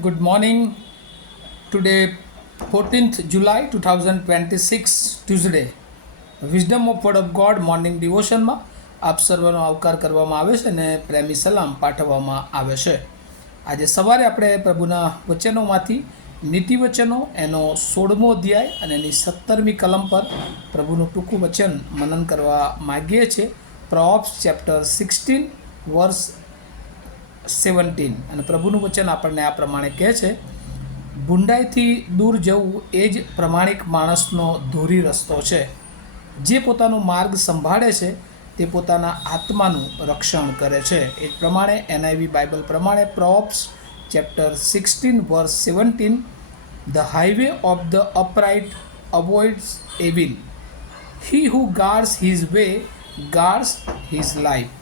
Good morning. Today, 14th July 2026, Tuesday. Wisdom of Word of God morning ડિવોશનમાં આપ સર્વનો આવકાર કરવામાં આવે છે અને પ્રેમી સલામ પાઠવવામાં આવે છે. આજે સવારે આપણે પ્રભુના વચનોમાંથી નીતિવચનો એનો 16મો અધ્યાય અને એની 17મી કલમ પર પ્રભુનું ટૂંકું વચન મનન કરવા માગીએ છીએ. પ્રોબ્સ ચેપ્ટર 16 વર્સ 17 અને પ્રભુનું વચન આપણને આ પ્રમાણે કહે છે, ભૂંડાઈથી દૂર જવું એ જ પ્રમાણિક માણસનો ધોરી રસ્તો છે. જે પોતાનો માર્ગ સંભાળે છે તે પોતાના આત્માનું રક્ષણ કરે છે. એ જ પ્રમાણે NIV બાઇબલ પ્રમાણે Proverbs chapter 16 verse 17, the highway of the upright avoids evil, he who guards his way guards his life.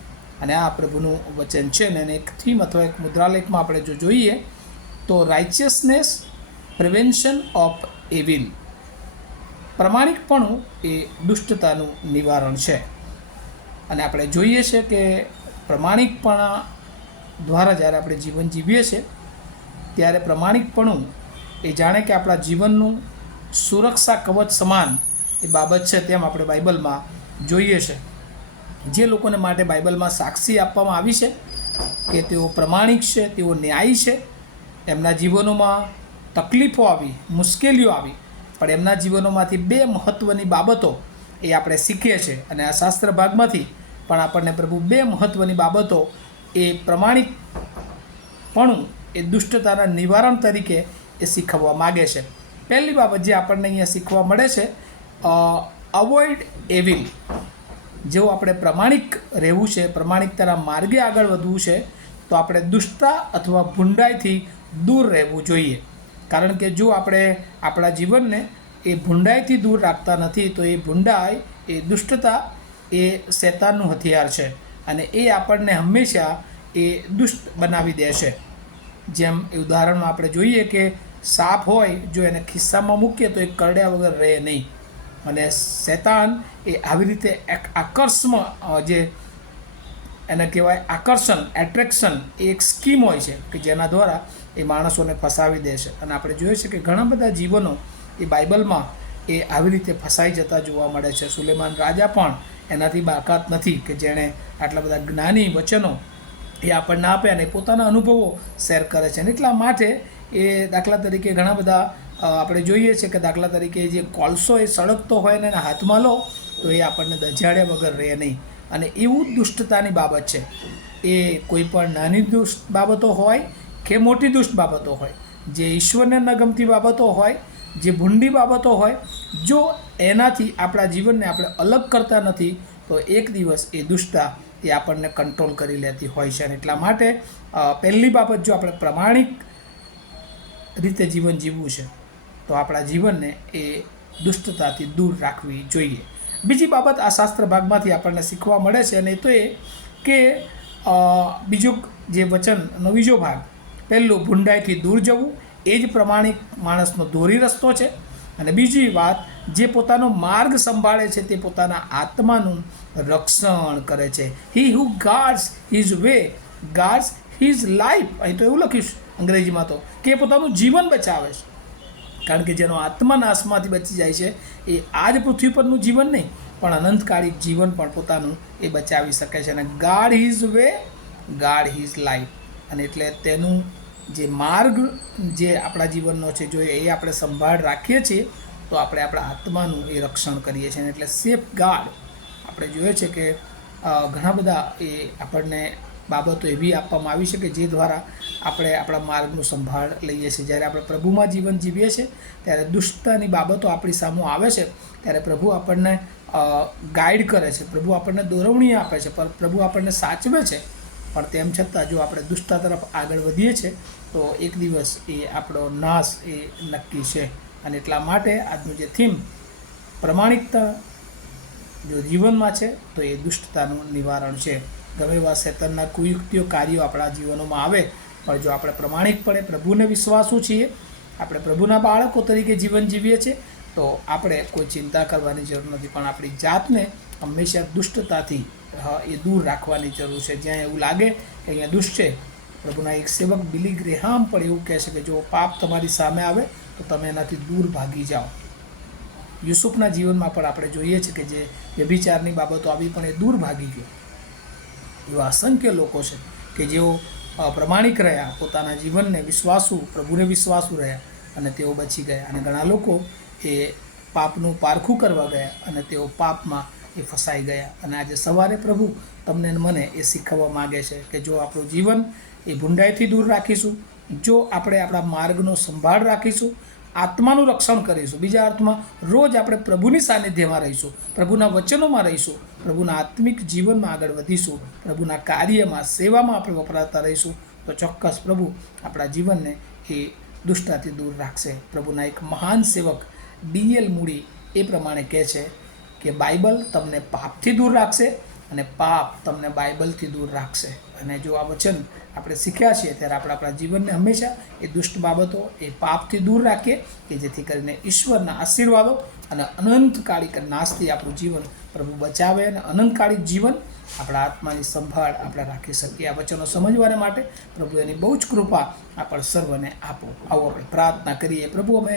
અને આ પ્રભુનું વચન છે ને એને એક થીમ અથવા એક મુદ્રાલેખમાં આપણે જો જોઈએ તો રાઇચિયસનેસ પ્રિવેન્શન ઓફ એવિલ, પ્રમાણિકપણું એ દુષ્ટતાનું નિવારણ છે. અને આપણે જોઈએ છે કે પ્રમાણિકપણા દ્વારા જ્યારે આપણે જીવન જીવીએ છીએ ત્યારે પ્રમાણિકપણું એ જાણે કે આપણા જીવનનું સુરક્ષા કવચ સમાન એ બાબત છે તેમ આપણે બાઇબલમાં જોઈએ છે. જે લોકોને માટે બાઇબલમાં સાક્ષી આપવામાં આવી છે કે તેઓ પ્રમાણિક છે, તેઓ ન્યાયી છે, એમના જીવનોમાં તકલીફો આવી, મુશ્કેલીઓ આવી, પણ એમના જીવનોમાંથી બે મહત્ત્વની બાબતો એ આપણે શીખીએ છીએ. અને આ શાસ્ત્ર ભાગમાંથી પણ આપણને પ્રભુ બે મહત્ત્વની બાબતો એ પ્રમાણિકપણું એ દુષ્ટતાના નિવારણ તરીકે એ શીખવવા માગે છે. પહેલી બાબત જે આપણને અહીંયા શીખવા મળે છે, અવોઇડ એવિલ. જેવું આપણે પ્રમાણિક રહેવું છે, પ્રમાણિકતાના માર્ગે આગળ વધવું છે, તો આપણે દુષ્ટતા અથવા ભૂંડાઈથી દૂર રહેવું જોઈએ. કારણ કે જો આપણે આપણા જીવનને એ ભૂંડાઈથી દૂર રાખતા નથી તો એ ભૂંડાઈ, એ દુષ્ટતા એ શૈતાનનું હથિયાર છે અને એ આપણને હંમેશા એ દુષ્ટ બનાવી દે છે. જેમ ઉદાહરણમાં આપણે જોઈએ કે સાપ હોય, જો એને ખિસ્સામાં મૂકીએ તો એ કરડ્યા વગર રહે નહીં. અને શૈતાન એ આવી રીતે જે એને કહેવાય આકર્ષણ, એટ્રેક્શન, એ એક સ્કીમ હોય છે કે જેના દ્વારા એ માણસોને ફસાવી દે છે. અને આપણે જોઈએ છે કે ઘણા બધા જીવનો એ બાઇબલમાં એ આવી રીતે ફસાઈ જતા જોવા મળે છે. સુલેમાન રાજા પણ એનાથી બાકાત નથી કે જેણે આટલા બધા જ્ઞાની વચનો એ આપણને આપે અને પોતાના અનુભવો શેર કરે છે. અને એટલા માટે એ દાખલા તરીકે ઘણા બધા આપણે જોઈએ છે કે દાખલા તરીકે જે કોલસો એ સળગતો હોય ને એના હાથમાં લો તો એ આપણને દજાડ્યા વગર રહે નહીં. અને એવું જ દુષ્ટતાની બાબત છે. એ કોઈ પણ નાની દુષ્ટ બાબતો હોય કે મોટી દુષ્ટ બાબતો હોય, જે ઈશ્વરને ન ગમતી બાબતો હોય, જે ભૂંડી બાબતો હોય, જો એનાથી આપણા જીવનને આપણે અલગ કરતા નથી તો એક દિવસ એ દુષ્ટતા એ આપણને કંટ્રોલ કરી લેતી હોય છે. અને એટલા માટે પહેલી બાબત, જો આપણે પ્રમાણિક રીતે જીવન જીવવું છે તો આપણા જીવનને એ દુષ્ટતાથી દૂર રાખવી જોઈએ. બીજી બાબત આ શાસ્ત્ર ભાગમાંથી આપણને શીખવા મળે છે અને તો એ કે બીજું જે વચનનો બીજો ભાગ, પહેલું ભૂંડાઈથી દૂર જવું એ જ પ્રમાણિક માણસનો ધોરી રસ્તો છે. અને બીજી વાત, જે પોતાનો માર્ગ સંભાળે છે તે પોતાના આત્માનું રક્ષણ કરે છે. He who guards his way guards his life. અહીં તો એવું લખ્યું છે અંગ્રેજીમાં તો કે એ પોતાનું જીવન બચાવે છે. કારણ કે જેનો આત્મા નાશમાંથી બચી જાય છે એ આ જ પૃથ્વી પરનું જીવન નહીં પણ અનંતકાળિક જીવન પણ પોતાનું એ બચાવી શકે છે. અને guard his way guard his life. અને એટલે તેનું જે માર્ગ જે આપણા જીવનનો છે, જો એ આપણે સંભાળ રાખીએ છીએ તો આપણે આપણા આત્માનું એ રક્ષણ કરીએ છીએ. એટલે સેફ ગાર્ડ આપણે જોઈએ છે કે ઘણા બધા એ આપણને બાબતો એવી આપવામાં આવી છે કે જે દ્વારા આપણે આપણા માર્ગનું સંભાળ લઈએ છીએ. જ્યારે આપણે પ્રભુમાં જીવન જીવીએ છીએ ત્યારે દુષ્ટતાની બાબતો આપણી સામે આવે છે ત્યારે પ્રભુ આપણને ગાઈડ કરે છે, પ્રભુ આપણને દોરવણી આપે છે, પ્રભુ આપણને સાચવે છે. પણ તેમ છતાં જો આપણે દુષ્ટતા તરફ આગળ વધીએ છીએ તો એક દિવસ એ આપણો નાશ એ નક્કી છે. અને એટલા માટે આજનું જે થીમ પ્રમાણિકતા જો જીવનમાં છે તો એ દુષ્ટતાનું નિવારણ છે. ગમે એવા શૈતાનના કુયુક્તિઓ કાર્યો આપણા જીવનોમાં આવે પણ જો આપણે પ્રમાણિકપણે પ્રભુને વિશ્વાસુ છીએ, આપણે પ્રભુના બાળકો તરીકે જીવન જીવીએ છીએ તો આપણે કોઈ ચિંતા કરવાની જરૂર નથી. પણ આપણી જાતને હંમેશા દુષ્ટતાથી એ દૂર રાખવાની જરૂર છે. જ્યાં એવું લાગે કે અહીંયા દુષ્ટ છે પ્રભુના એક સેવક બિલી ગ્રેહામ પણ એવું કહે છે કે જો પાપ તમારી સામે આવે તો તમે એનાથી દૂર ભાગી જાઓ. યુસુફના જીવનમાં પણ આપણે જોઈએ છીએ કે જે વ્યભિચારની બાબતો આવી પણ એ દૂર ભાગી ગયો. એવા અસંખ્ય લોકો છે કે જેઓ પ્રમાણિક રહ્યા, પોતાના જીવનને વિશ્વાસુ, પ્રભુને વિશ્વાસુ રહ્યા અને તેઓ બચી ગયા. અને ઘણા લોકો એ પાપનું પારખું કરવા ગયા અને તેઓ પાપમાં એ ફસાઈ ગયા. અને આજે સવારે પ્રભુ તમને ને મને એ શીખવવા માગે છે કે જો આપણું જીવન એ ભૂંડાઈથી દૂર રાખીશું, જો આપણે આપણા માર્ગનો સંભાળ રાખીશું, આત્માનું રક્ષણ કરીશું, બીજા અર્થમાં રોજ આપણે પ્રભુની સાનિધ્યમાં રહીશું, પ્રભુના વચનોમાં રહીશું, પ્રભુના આત્મિક જીવનમાં આગળ વધીશું, પ્રભુના કાર્યમાં, સેવામાં આપણે વપરાતા રહીશું, તો ચોક્કસ પ્રભુ આપણા જીવનને એ દુષ્ટતાથી દૂર રાખશે. પ્રભુના એક મહાન સેવક D.L. મૂડી એ પ્રમાણે કહે છે કે બાઇબલ તમને પાપથી દૂર રાખશે અને પાપ તમને બાઇબલથી દૂર રાખશે. અને જો આ વચન આપણે શીખ્યા છીએ ત્યારે આપણે આપણા જીવનને હંમેશા એ દુષ્ટ બાબતો, એ પાપથી દૂર રાખીએ કે જેથી કરીને ઈશ્વરના આશીર્વાદો અને અનંતકાળિક નાશથી આપણું જીવન પ્રભુ બચાવે અને અનંતકાળિક જીવન આપણા આત્માની સંભાળ આપણે રાખી શકીએ. આ વચનો સમજવાને માટે પ્રભુ એની બહુ જ કૃપા આપણે સર્વને આપો. આવો આપણે પ્રાર્થના કરીએ. પ્રભુ, અમે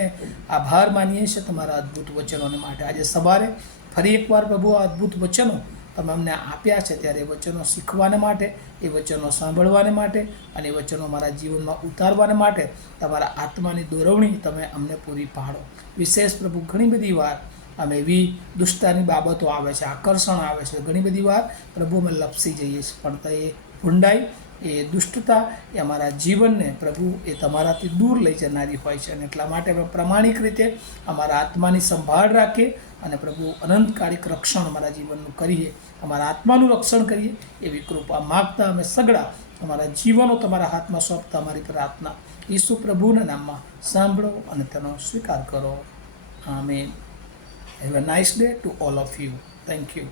આભાર માનીએ છીએ તમારા અદ્ભુત વચનોને માટે. આજે સવારે ફરી એકવાર પ્રભુ આ અદ્ભુત વચનો તમે અમને આપ્યા છે ત્યારે એ વચનો શીખવાને માટે, એ વચનો સાંભળવાને માટે અને એ વચનો મારા જીવનમાં ઉતારવાને માટે તમારા આત્માની દોરવણી તમે અમને પૂરી પાડો. વિશેષ પ્રભુ, ઘણી બધી વાર અમે એવી દુષ્ટતાની બાબતો આવે છે, આકર્ષણ આવે છે, ઘણી બધી વાર પ્રભુ અમે લપસી જઈએ છીએ, પણ તો એ ભૂંડાઈ, એ દુષ્ટતા એ અમારા જીવનને પ્રભુ એ તમારાથી દૂર લઈ જનારી હોય છે. અને એટલા માટે અમે પ્રામાણિક રીતે અમારા આત્માની સંભાળ રાખીએ અને પ્રભુ અનંતકાળિક રક્ષણ અમારા જીવનનું કરીએ, અમારા આત્માનું રક્ષણ કરીએ એવી કૃપા માગતા અમે સગડા અમારા જીવનો તમારા હાથમાં સોંપતા અમારી પ્રાર્થના ઈસુ પ્રભુના નામમાં સાંભળો અને તેનો સ્વીકાર કરો. Amen. Have a nice day to all of you. Thank you.